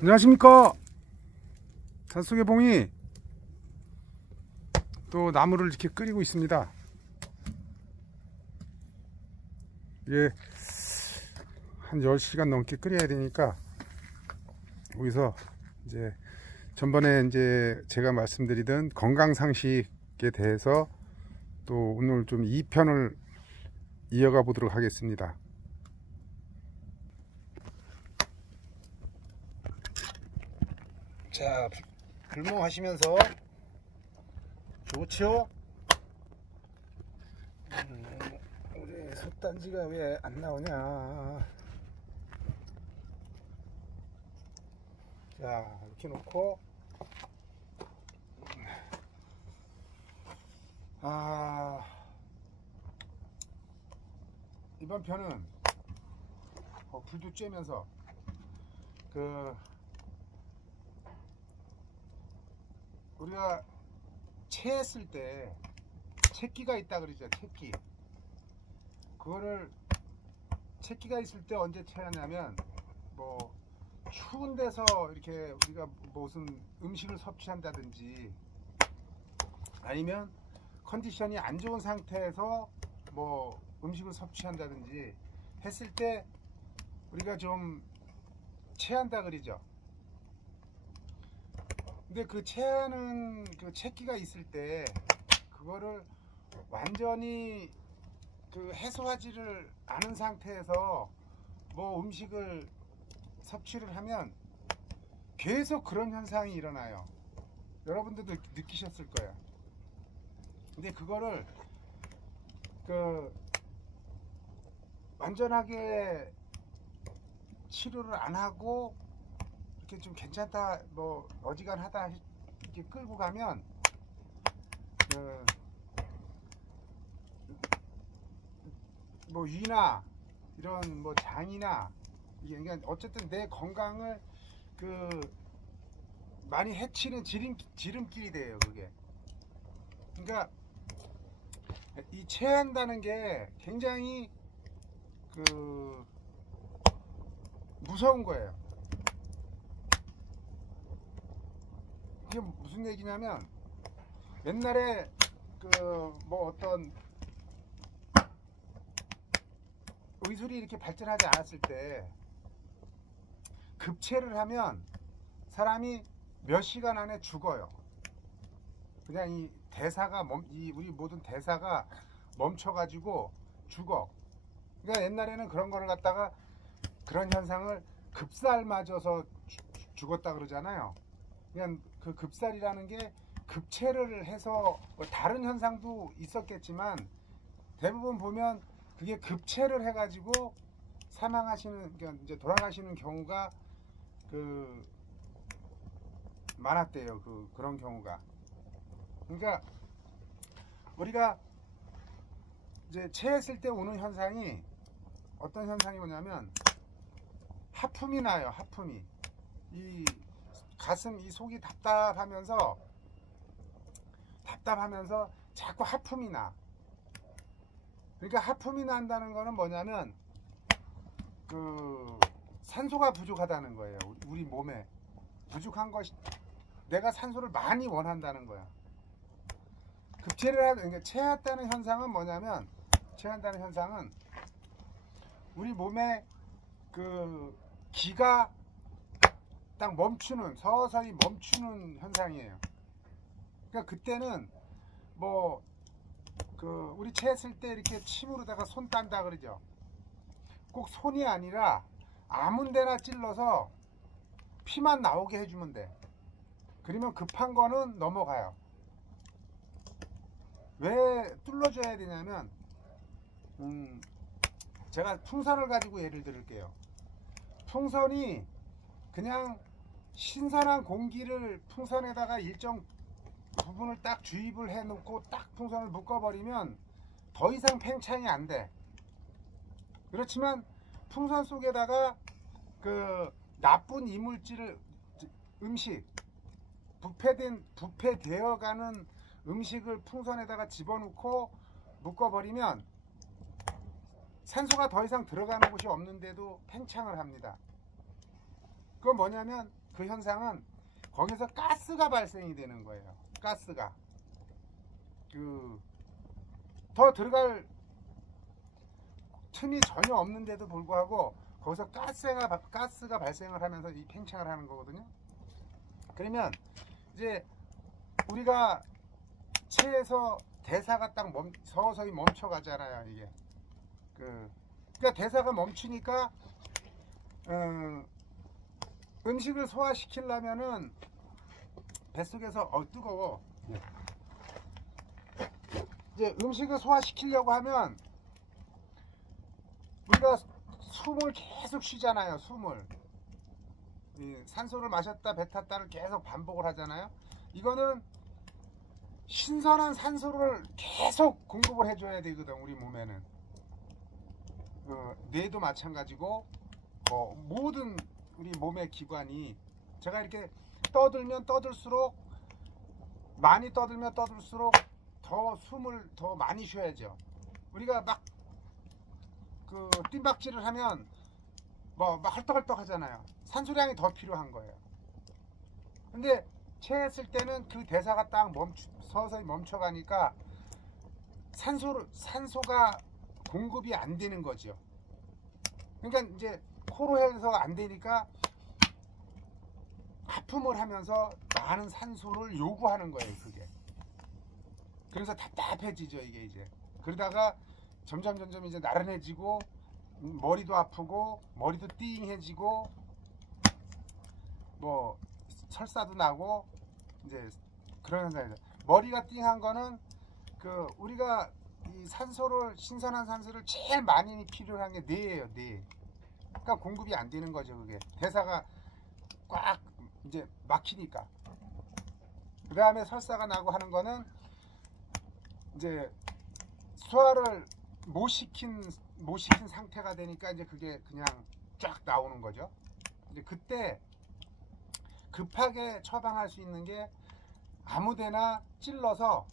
안녕하십니까. 산속의 봉이 또 나무를 이렇게 끓이고 있습니다. 이게 한 10시간 넘게 끓여야 되니까 여기서 이제 전번에 이제 제가 말씀드리던 건강상식에 대해서 또 오늘 좀 2편을 이어가 보도록 하겠습니다. 자, 불멍하시면서 좋지요? 우리 솥단지가 왜 안 나오냐. 자, 이렇게 놓고 이번 편은 불도 쬐면서 우리가 채했을 때 채기가 있다 그러죠. 채기. 그거를 채기가 있을 때 언제 채하냐면 뭐 추운 데서 이렇게 우리가 무슨 음식을 섭취한다든지 아니면 컨디션이 안 좋은 상태에서 뭐 음식을 섭취한다든지 했을 때 우리가 좀 채한다 그러죠. 근데 그 채하는 그 채기가 있을 때 그거를 완전히 해소하지를 않은 상태에서 뭐 음식을 섭취를 하면 계속 그런 현상이 일어나요. 여러분들도 느끼셨을 거예요. 근데 그거를 완전하게 치료를 안 하고 이렇게 좀 괜찮다, 뭐 어지간하다 이렇게 끌고 가면 뭐 위나 이런 뭐 장이나 이게 그러니까 어쨌든 내 건강을 많이 해치는 지름길이 돼요, 그게. 그러니까 이 체한다는 게 굉장히 무서운 거예요. 이게 무슨 얘기냐면 옛날에 뭐 어떤 의술이 이렇게 발전하지 않았을 때 급체를 하면 사람이 몇 시간 안에 죽어요. 그냥 이 대사가 우리 모든 대사가 멈춰가지고 죽어. 그러니까 옛날에는 그런 거를 갖다가 그런 현상을 급살 맞아서 죽었다 그러잖아요. 그냥 그 급살이라는 게 급체를 해서 뭐 다른 현상도 있었겠지만 대부분 보면 그게 급체를 해가지고 사망하시는, 그러니까 이제 돌아가시는 경우가 많았대요. 그런 경우가. 그러니까 우리가 이제 체했을 때 오는 현상이 어떤 현상이 뭐냐면 하품이 나요. 하품이. 이 가슴, 이 속이 답답하면서 자꾸 하품이 나. 그러니까 하품이 난다는 거는 뭐냐면 산소가 부족하다는 거예요. 우리 몸에 부족한 것이, 내가 산소를 많이 원한다는 거야. 그러니까 체한다는 현상은 뭐냐면, 체한다는 현상은 우리 몸에 기가 딱 서서히 멈추는 현상이에요. 그러니까 그때는 뭐 우리 체했을 때 이렇게 침으로다가 손 딴다 그러죠. 꼭 손이 아니라 아무 데나 찔러서 피만 나오게 해주면 돼. 그러면 급한 거는 넘어가요. 왜 뚫어줘야 되냐면 제가 풍선을 가지고 예를 들을게요. 풍선이 그냥 신선한 공기를 풍선에다가 일정 부분을 딱 주입을 해 놓고 딱 풍선을 묶어버리면 더 이상 팽창이 안 돼. 그렇지만 풍선 속에다가 나쁜 이물질을, 음식, 부패되어가는 음식을 풍선에다가 집어넣고 묶어버리면 산소가 더 이상 들어가는 곳이 없는데도 팽창을 합니다. 그건 뭐냐면 그 현상은 거기서 가스가 발생이 되는 거예요. 가스가 더 들어갈 틈이 전혀 없는데도 불구하고 거기서 가스가 발생을 하면서 이 팽창을 하는 거거든요. 그러면 이제 우리가 체에서 대사가 딱 서서히 멈춰가잖아요. 이게 그러니까 대사가 멈추니까 음식을 소화시키려면은 뱃속에서 뜨거워. 이제 음식을 소화시키려고 하면 우리가 숨을 계속 쉬잖아요. 산소를 마셨다 뱉었다를 계속 반복을 하잖아요. 이거는 신선한 산소를 계속 공급을 해줘야 되거든. 우리 몸에는 뇌도 마찬가지고 모든 우리 몸의 기관이 제가 이렇게 떠들면 떠들수록 많이 떠들면 떠들수록 더 숨을 더 많이 쉬어야죠. 우리가 막 뜀박질을 하면 막 헐떡헐떡 하잖아요. 산소량이 더 필요한 거예요. 근데 체했을 때는 그 대사가 딱 서서히 멈춰가니까 산소가 공급이 안 되는 거죠. 그러니까 이제 코로 해서 안 되니까 하품을 하면서 많은 산소를 요구하는 거예요. 그게. 그래서 답답해지죠. 이게 이제. 그러다가 점점 이제 나른해지고 머리도 아프고 머리도 띵해지고 뭐 설사도 나고 이제 그런 현상이죠. 머리가 띵한 거는 우리가 이 신선한 산소를 제일 많이 필요한 게 뇌예요. 뇌. 그러니까 공급이 안 되는 거죠. 그게 대사가 꽉 이제 막히니까. 그 다음에 설사가 나고 하는 거는 이제 소화를 못 시킨 상태가 되니까 이제 그게 그냥 쫙 나오는 거죠. 이제 그때 급하게 처방할 수 있는 게 아무데나 찔러서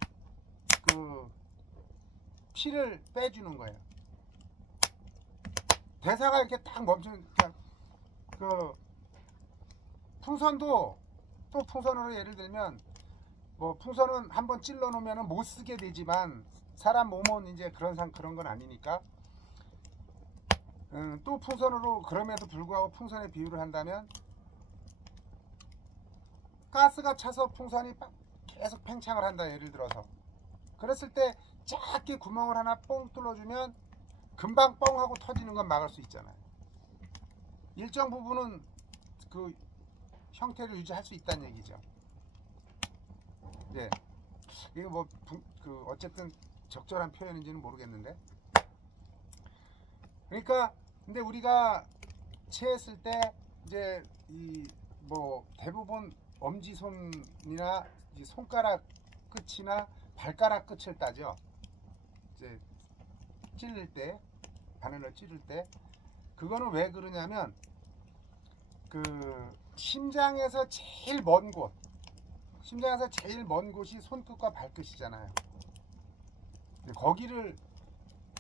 피를 빼주는 거예요. 대사가 이렇게 딱 멈추는 풍선도 또 풍선으로 예를 들면 풍선은 한번 찔러 놓으면 못 쓰게 되지만 사람 몸은 이제 그런 건 아니니까 또 풍선으로 그럼에도 불구하고 풍선에 비유를 한다면 가스가 차서 풍선이 계속 팽창을 한다. 예를 들어서 그랬을 때 작게 구멍을 하나 뽕 뚫어주면 금방 뻥 하고 터지는 건 막을 수 있잖아요. 일정 부분은 그 형태를 유지할 수 있다는 얘기죠. 네. 이거 어쨌든 적절한 표현인지는 모르겠는데. 그러니까 근데 우리가 체했을 때 이제 대부분 엄지손이나 손가락 끝이나 발가락 끝을 따죠. 이제 찔릴 때, 바늘을 찌를 때. 그거는 왜 그러냐면 심장에서 제일 먼 곳이 손끝과 발끝이잖아요. 거기를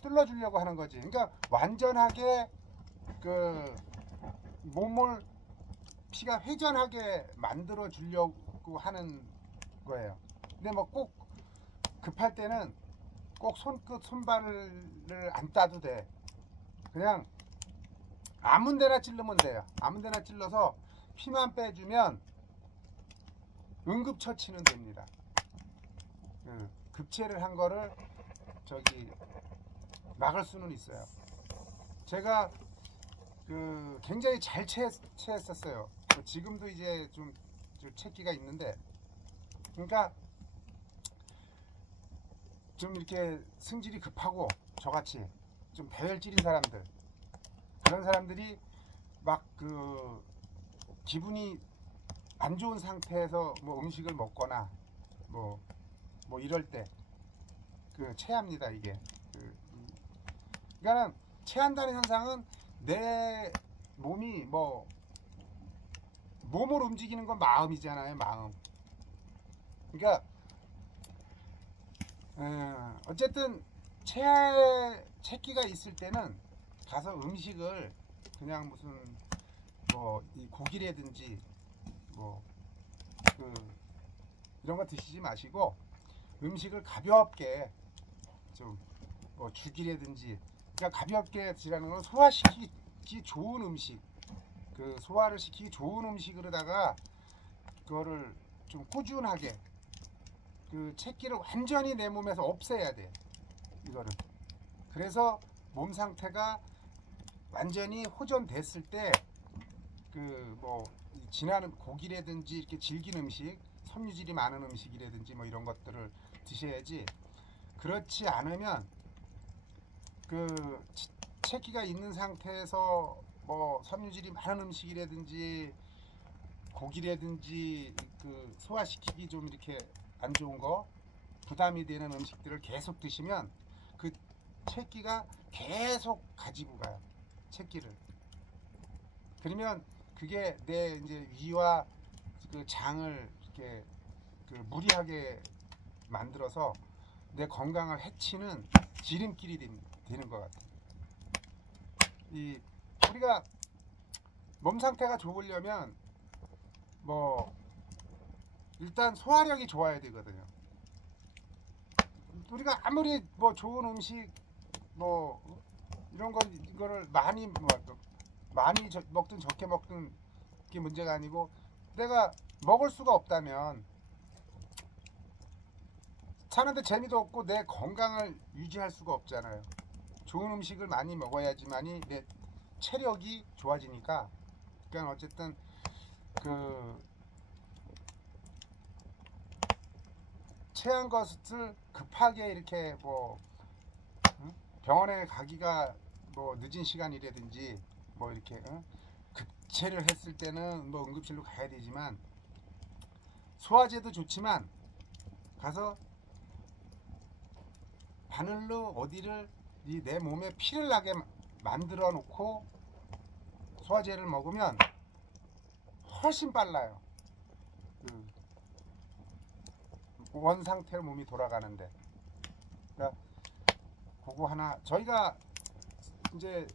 뚫어주려고 하는 거지. 그러니까 완전하게 몸을 피가 회전하게 만들어 주려고 하는 거예요. 근데 꼭 급할 때는 꼭 손끝 손발을 안 따도 돼. 그냥 아무 데나 찌르면 돼요. 아무 데나 찔러서 피만 빼주면 응급처치는 됩니다. 급체를 한 거를 막을 수는 있어요. 제가 굉장히 잘 체했었어요. 지금도 이제 좀 체기가 있는데, 그러니까 좀 이렇게 승질이 급하고 저같이 좀 대열질인 사람들, 그런 사람들이 막 기분이 안 좋은 상태에서 음식을 먹거나 이럴 때 체합니다. 이게 그러니까 체한다는 현상은 내 몸이 몸을 움직이는 건 마음이잖아요. 마음. 그러니까 어쨌든 체기가 있을 때는 가서 음식을 그냥 무슨 이 고기라든지 뭐 이런 거 드시지 마시고 음식을 가볍게 좀 뭐 죽이라든지 그러니까 가볍게 드시라는 건 소화시키기 좋은 음식 소화를 시키기 좋은 음식으로다가 그거를 좀 꾸준하게 채기를 완전히 내 몸에서 없애야 돼 이거는. 그래서 몸 상태가 완전히 호전됐을 때 뭐 진한 고기라든지 이렇게 질긴 음식 섬유질이 많은 음식이라든지 뭐 이런 것들을 드셔야지. 그렇지 않으면 채기가 있는 상태에서 뭐 섬유질이 많은 음식이라든지 고기라든지 소화시키기 좀 이렇게 안 좋은 거 부담이 되는 음식들을 계속 드시면 그 채기가 계속 가지고 가요. 채기를. 그러면 그게 내 이제 위와 장을 이렇게 무리하게 만들어서 내 건강을 해치는 지름길이 되는 것 같아요. 우리가 몸 상태가 좋으려면 뭐 일단 소화력이 좋아야 되거든요. 우리가 아무리 뭐 좋은 음식 뭐 이런 이거를 많이 먹든 적게 먹든 그게 문제가 아니고 내가 먹을 수가 없다면 사는데 재미도 없고 내 건강을 유지할 수가 없잖아요. 좋은 음식을 많이 먹어야지만이 내 체력이 좋아지니까. 그러니까 어쨌든 체한 것을 급하게 이렇게 뭐 병원에 가기가 뭐 늦은 시간이라든지 뭐 이렇게 급체를 했을 때는 뭐 응급실로 가야 되지만 소화제도 좋지만 가서 바늘로 어디를 내 몸에 피를 나게 만들어 놓고 소화제를 먹으면 훨씬 빨라요. 원 상태로 몸이 돌아가는데. 그러니까 그거 하나 저희가 이제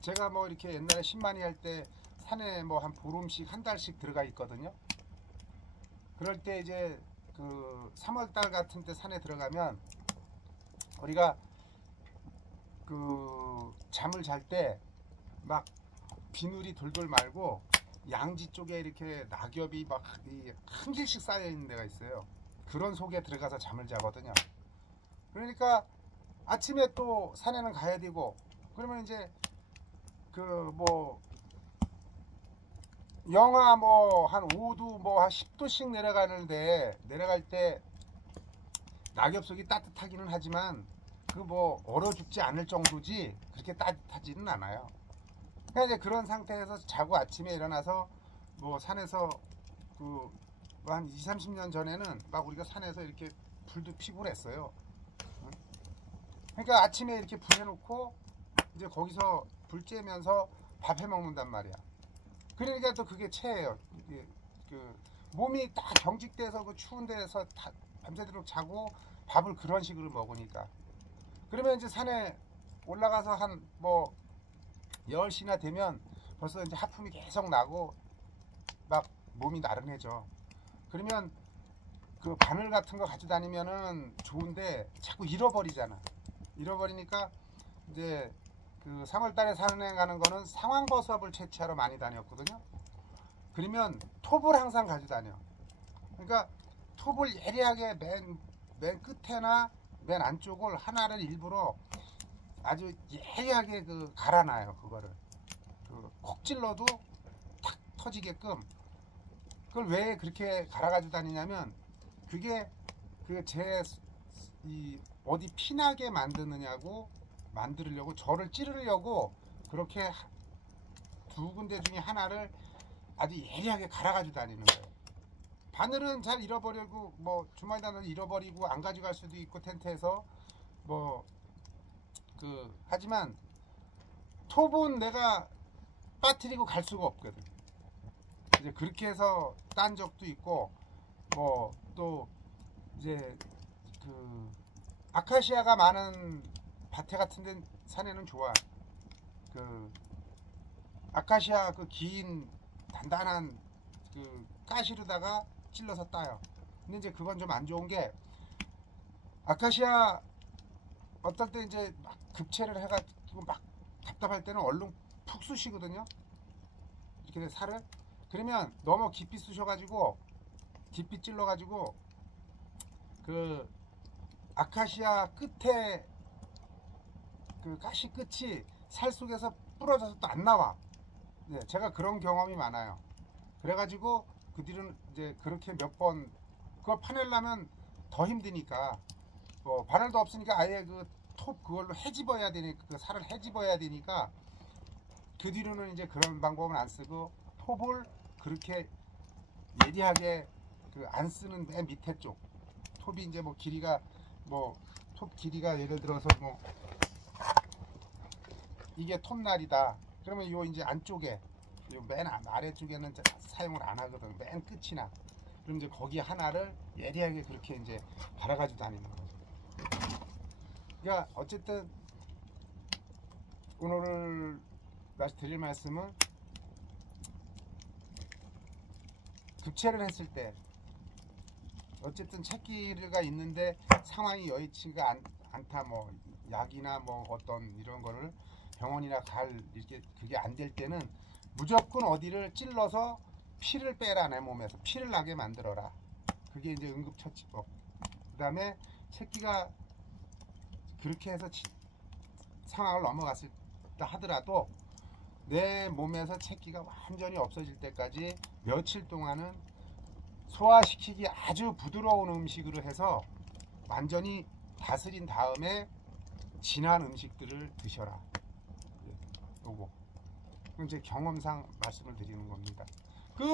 제가 뭐 이렇게 옛날에 10만이 할 때 산에 뭐 한 보름씩 한 달씩 들어가 있거든요. 그럴 때 이제 3월달 같은 때 산에 들어가면 우리가 잠을 잘 때 막 비늘이 돌돌 말고 양지 쪽에 이렇게 낙엽이 막 한 길씩 쌓여 있는 데가 있어요. 그런 속에 들어가서 잠을 자거든요. 그러니까 아침에 또 산에는 가야 되고 그러면 이제 뭐 영하 뭐 한 5도 뭐 한 10도씩 내려갈 때 낙엽 속이 따뜻하기는 하지만 뭐 얼어 죽지 않을 정도지 그렇게 따뜻하지는 않아요. 그러니까 이제 그런 상태에서 자고 아침에 일어나서 뭐 산에서 한 20, 30년 전에는 막 우리가 산에서 이렇게 불도 피고 그랬어요. 그러니까 아침에 이렇게 불 해놓고 이제 거기서 불 쬐면서 밥 해 먹는단 말이야. 그러니까 또 그게 체예요. 몸이 딱 경직돼서 추운 데에서 밤새도록 자고 밥을 그런 식으로 먹으니까. 그러면 이제 산에 올라가서 한 뭐 10시나 되면 벌써 이제 하품이 계속 나고 막 몸이 나른해져. 그러면 바늘 같은 거 가지고 다니면은 좋은데 자꾸 잃어버리잖아. 잃어버리니까 이제 3월달에 산에 가는 거는 상황버섯을 채취하러 많이 다녔거든요. 그러면 톱을 항상 가지고 다녀. 그러니까 톱을 예리하게 맨 끝에나 맨 안쪽을 하나를 일부러 아주 예리하게 갈아놔요. 그거를 콕 찔러도 탁 터지게끔. 그걸 왜 그렇게 갈아가지고 다니냐면 그게 어디 피나게 만들려고 저를 찌르려고 그렇게 두 군데 중에 하나를 아주 예리하게 갈아가지고 다니는 거예요. 바늘은 잘 잃어버리고 뭐 주머니 바늘 잃어버리고 안 가져갈 수도 있고 텐트에서 뭐 하지만 톱은 내가 빠뜨리고 갈 수가 없거든. 이제 그렇게 해서 딴 적도 있고 뭐 또 이제 아카시아가 많은 밭에 같은 데 산에는 좋아. 아카시아 긴 단단한 그 가시로다가 찔러서 따요. 근데 이제 그건 좀 안 좋은 게 아카시아 어떨 때 이제 막 급체를 해가지고 막 답답할 때는 얼른 푹 쑤시거든요. 이렇게 살을. 그러면 너무 깊이 쑤셔가지고 깊이 찔러가지고 그 아카시아 끝에 그 가시 끝이 살 속에서 부러져서 또 안 나와. 네, 제가 그런 경험이 많아요. 그래가지고 그 뒤로는 이제 그렇게 몇 번 그거 파내려면 더 힘드니까 바늘도 없으니까 아예 그 톱 그걸로 헤집어야 되니까 그 살을 헤집어야 되니까 그 뒤로는 이제 그런 방법은 안 쓰고 톱을 그렇게 예리하게 그 안 쓰는 맨 밑에 쪽 톱이 이제 뭐 길이가 뭐 톱 길이가 예를 들어서 뭐 이게 톱날이다. 그러면 요 이제 안쪽에 요 맨 아래쪽에는 사용을 안 하거든. 맨 끝이나. 그럼 이제 거기 하나를 예리하게 그렇게 이제 갈아가지고 다니는 거죠. 그러니까 어쨌든 오늘 드릴 말씀은 급체를 했을 때 어쨌든 채끼가 있는데 상황이 여의치가 않다. 뭐 약이나 뭐 어떤 이런 거를 병원이나 이렇게 그게 안 될 때는 무조건 어디를 찔러서 피를 빼라. 내 몸에서 피를 나게 만들어라. 그게 이제 응급처치법. 그 다음에 채끼가 그렇게 해서 상황을 넘어갔을 때 하더라도 내 몸에서 채끼가 완전히 없어질 때까지 며칠 동안은 소화시키기 아주 부드러운 음식으로 해서 완전히 다스린 다음에 진한 음식들을 드셔라. 요거 이제 경험상 말씀을 드리는 겁니다. 끝!